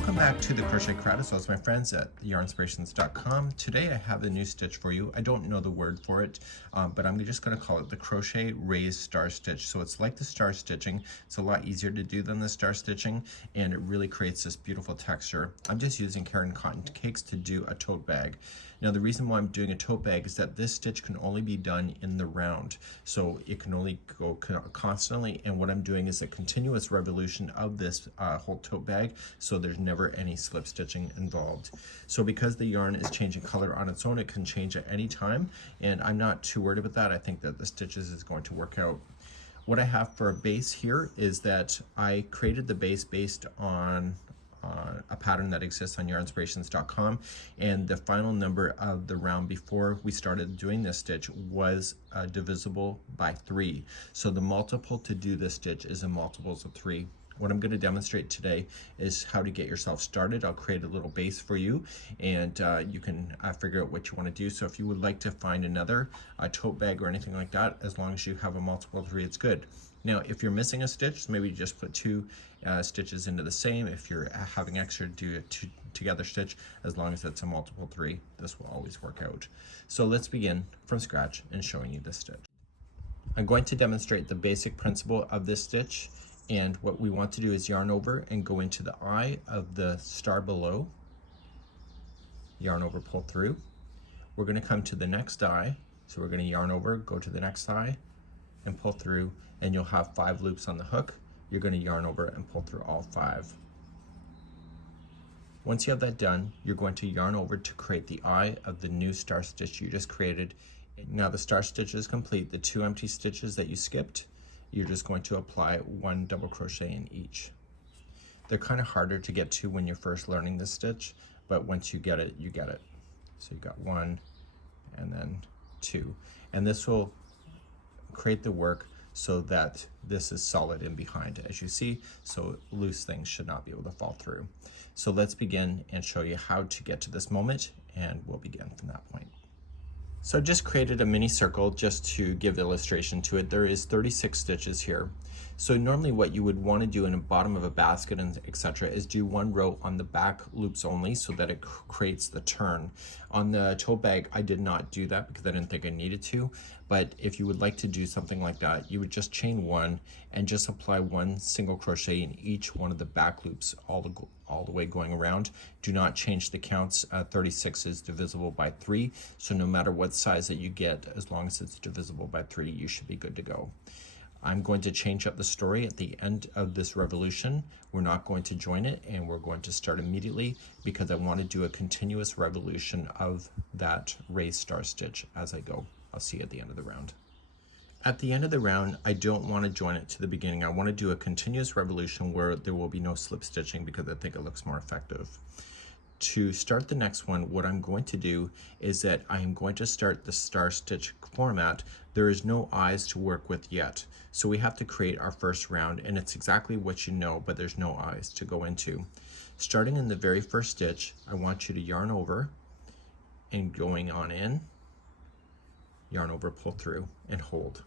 Welcome back to the Crochet Crowd, as well as my friends at yarnspirations.com. Today I have a new stitch for you. I don't know the word for it, but I'm just going to call it the Crochet Raised Star Stitch. So it's like the star stitching. It's a lot easier to do than the star stitching, and it really creates this beautiful texture. I'm just using Caron cotton cakes to do a tote bag. Now the reason why I'm doing a tote bag is that this stitch can only be done in the round. So it can only go constantly, and what I'm doing is a continuous revolution of this whole tote bag, so there's never any slip stitching involved. So because the yarn is changing color on its own, it can change at any time, and I'm not too worried about that. I think that the stitches is going to work out. What I have for a base here is that I created the base based on a pattern that exists on yarnspirations.com, and the final number of the round before we started doing this stitch was divisible by 3. So the multiple to do this stitch is in multiples of 3. What I'm going to demonstrate today is how to get yourself started. I'll create a little base for you, and you can figure out what you want to do. So if you would like to find another tote bag or anything like that, as long as you have a multiple of 3, it's good. Now, if you're missing a stitch, maybe just put 2 stitches into the same. If you're having extra, do a 2 together stitch. As long as it's a multiple 3, this will always work out. So let's begin from scratch and showing you this stitch. I'm going to demonstrate the basic principle of this stitch, and what we want to do is yarn over and go into the eye of the star below, yarn over, pull through. We're going to come to the next eye, so we're going to yarn over, go to the next eye, and pull through, and you'll have 5 loops on the hook. You're going to yarn over and pull through all 5. Once you have that done, you're going to yarn over to create the eye of the new star stitch you just created. Now the star stitch is complete. The 2 empty stitches that you skipped, you're just going to apply 1 double crochet in each. They're kind of harder to get to when you're first learning this stitch, but once you get it, you get it. So you got 1 and then 2, and this will create the work so that this is solid in behind, as you see, so loose things should not be able to fall through. So let's begin and show you how to get to this moment, and we'll begin from that point. So I just created a mini circle just to give illustration to it. There is 36 stitches here. So normally what you would want to do in the bottom of a basket and etc. is do 1 row on the back loops only, so that it creates the turn. On the tote bag, I did not do that because I didn't think I needed to, but if you would like to do something like that, you would just chain 1 and just apply 1 single crochet in each one of the back loops all the way going around. Do not change the counts. 36 is divisible by 3, so no matter what size that you get, as long as it's divisible by 3, you should be good to go. I'm going to change up the story at the end of this revolution. We're not going to join it, and we're going to start immediately because I want to do a continuous revolution of that raised star stitch as I go. I'll see you at the end of the round. At the end of the round, I don't want to join it to the beginning. I want to do a continuous revolution where there will be no slip stitching because I think it looks more effective. To start the next one, what I'm going to do is that I am going to start the star stitch format. There is no eyes to work with yet, so we have to create our first round, and it's exactly what you know, but there's no eyes to go into. Starting in the very first stitch, I want you to yarn over and going on in, yarn over, pull through, and hold.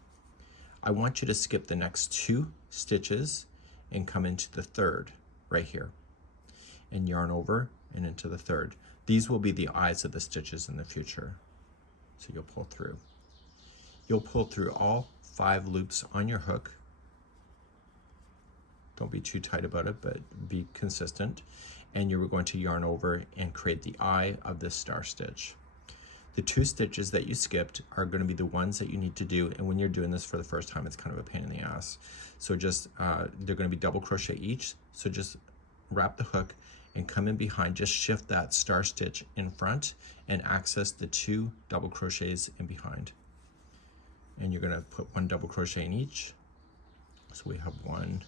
I want you to skip the next 2 stitches and come into the 3rd right here, and yarn over and into the 3rd. These will be the eyes of the stitches in the future. So you'll pull through. You'll pull through all 5 loops on your hook. Don't be too tight about it, but be consistent. And you're going to yarn over and create the eye of this star stitch. The 2 stitches that you skipped are going to be the ones that you need to do, and when you're doing this for the first time, it's kind of a pain in the ass. So just, they're going to be double crochet each, so just wrap the hook and come in behind, just shift that star stitch in front and access the 2 double crochets in behind. And you're going to put 1 double crochet in each, so we have 1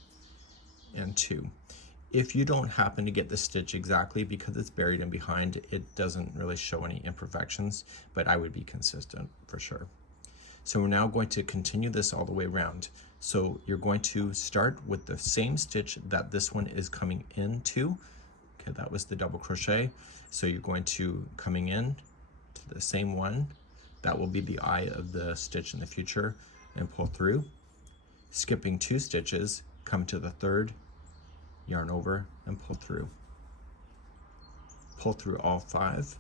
and 2. If you don't happen to get the stitch exactly because it's buried in behind, it doesn't really show any imperfections, but I would be consistent for sure. So we're now going to continue this all the way around. So you're going to start with the same stitch that this one is coming into. Okay, that was the double crochet. So you're going to coming in to the same one. That will be the eye of the stitch in the future, and pull through. Skipping 2 stitches, come to the 3rd, yarn over and pull through. pull through all 5,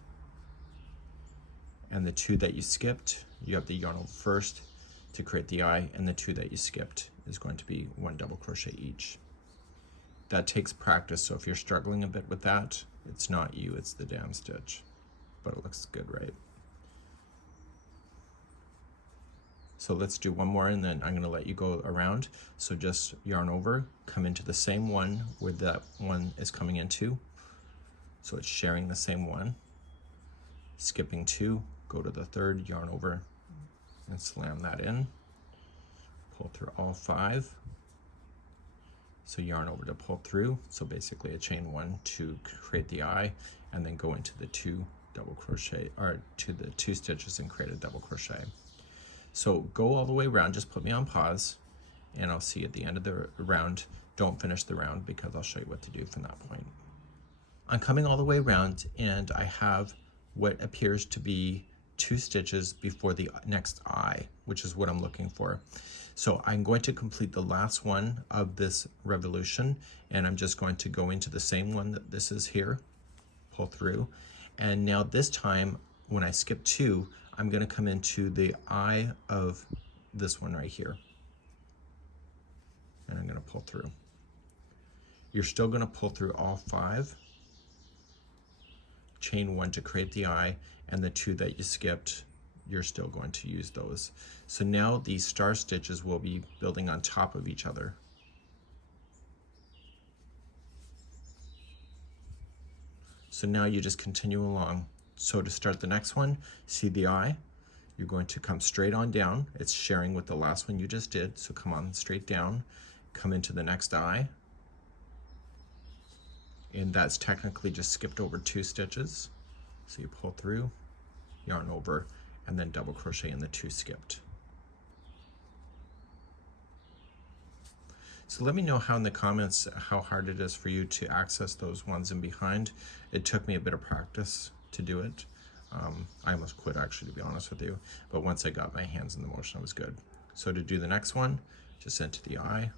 and the 2 that you skipped, you have the yarn over first to create the eye, and the 2 that you skipped is going to be 1 double crochet each. That takes practice, so if you're struggling a bit with that, it's not you, it's the damn stitch. But it looks good, right? So let's do one more, and then I'm going to let you go around. So just yarn over, come into the same one where that one is coming into. So it's sharing the same one. Skipping 2, go to the 3rd, yarn over, and slam that in. Pull through all 5. So yarn over to pull through. So basically a chain 1 to create the eye, and then go into the 2 double crochet, or to the 2 stitches and create a double crochet. So go all the way around, just put me on pause, and I'll see you at the end of the round. Don't finish the round because I'll show you what to do from that point. I'm coming all the way around, and I have what appears to be 2 stitches before the next eye, which is what I'm looking for. So I'm going to complete the last one of this revolution, and I'm just going to go into the same one that this is here, pull through, and now this time when I skip 2, I'm going to come into the eye of this one right here, and I'm going to pull through. You're still going to pull through all 5, chain 1 to create the eye, and the 2 that you skipped, you're still going to use those. So now these star stitches will be building on top of each other. So now you just continue along. So to start the next one, see the eye, you're going to come straight on down. It's sharing with the last one you just did, so come on straight down, come into the next eye, and that's technically just skipped over 2 stitches. So you pull through, yarn over, and then double crochet in the 2 skipped. So let me know in the comments how hard it is for you to access those ones in behind. It took me a bit of practice to do it. I almost quit, actually, to be honest with you, but once I got my hands in the motion, it was good. So to do the next one, just into the eye,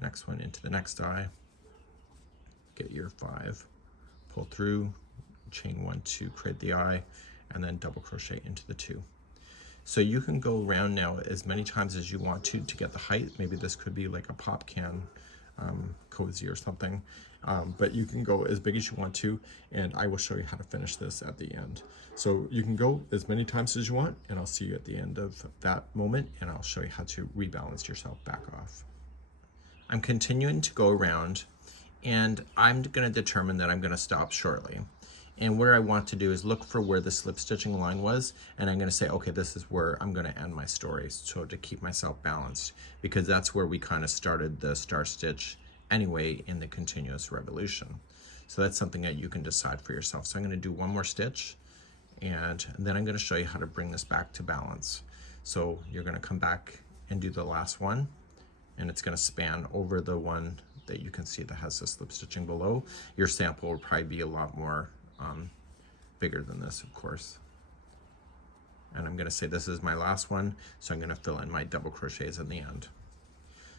next one into the next eye, get your 5, pull through, chain 1 to create the eye, and then double crochet into the 2. So you can go around now as many times as you want to get the height. Maybe this could be like a pop can cozy or something, but you can go as big as you want to, and I will show you how to finish this at the end. So you can go as many times as you want, and I'll see you at the end of that moment, and I'll show you how to rebalance yourself back off. I'm continuing to go around, and I'm going to determine that I'm going to stop shortly. And what I want to do is look for where the slip stitching line was, and I'm going to say, okay, this is where I'm going to end my story, so to keep myself balanced, because that's where we kind of started the star stitch anyway in the continuous revolution. So that's something that you can decide for yourself. So I'm going to do one more stitch, and then I'm going to show you how to bring this back to balance. So you're going to come back and do the last one, and it's going to span over the one that you can see that has the slip stitching below. Your sample will probably be a lot more bigger than this, of course. And I'm going to say this is my last one, so I'm going to fill in my double crochets in the end.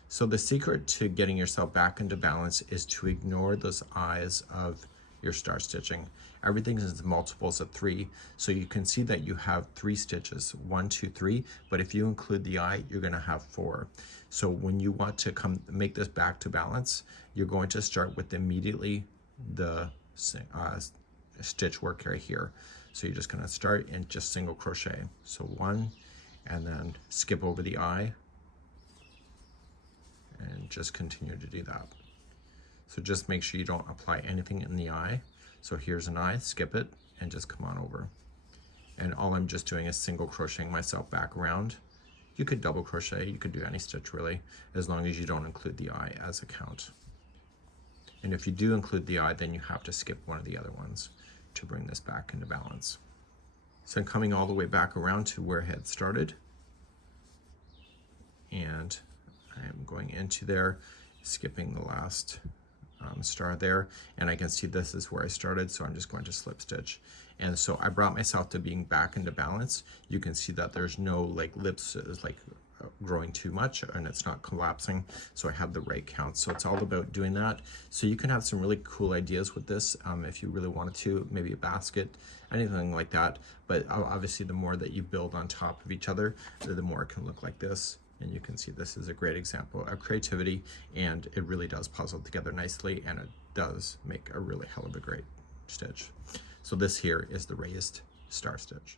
So the secret to getting yourself back into balance is to ignore those eyes of your star stitching. Everything is multiples of 3, so you can see that you have 3 stitches, 1, 2, 3, but if you include the eye, you're going to have 4. So when you want to make this back to balance, you're going to start with immediately the stitch work right here. So you're just going to start and just single crochet. So 1, and then skip over the eye, and just continue to do that. So just make sure you don't apply anything in the eye. So here's an eye, skip it, and just come on over. And all I'm just doing is single crocheting myself back around. You could double crochet, you could do any stitch really, as long as you don't include the eye as a count. And if you do include the eye, then you have to skip one of the other ones to bring this back into balance. So I'm coming all the way back around to where I had started, and I'm going into there, skipping the last star there, and I can see this is where I started, so I'm just going to slip stitch. And so I brought myself to being back into balance. You can see that there's no like lips, like growing too much and it's not collapsing. So I have the right count. So it's all about doing that. So you can have some really cool ideas with this if you really wanted to, maybe a basket, anything like that. But obviously the more that you build on top of each other, the more it can look like this. And you can see this is a great example of creativity, and it really does puzzle together nicely, and it does make a really hell of a great stitch. So this here is the raised star stitch.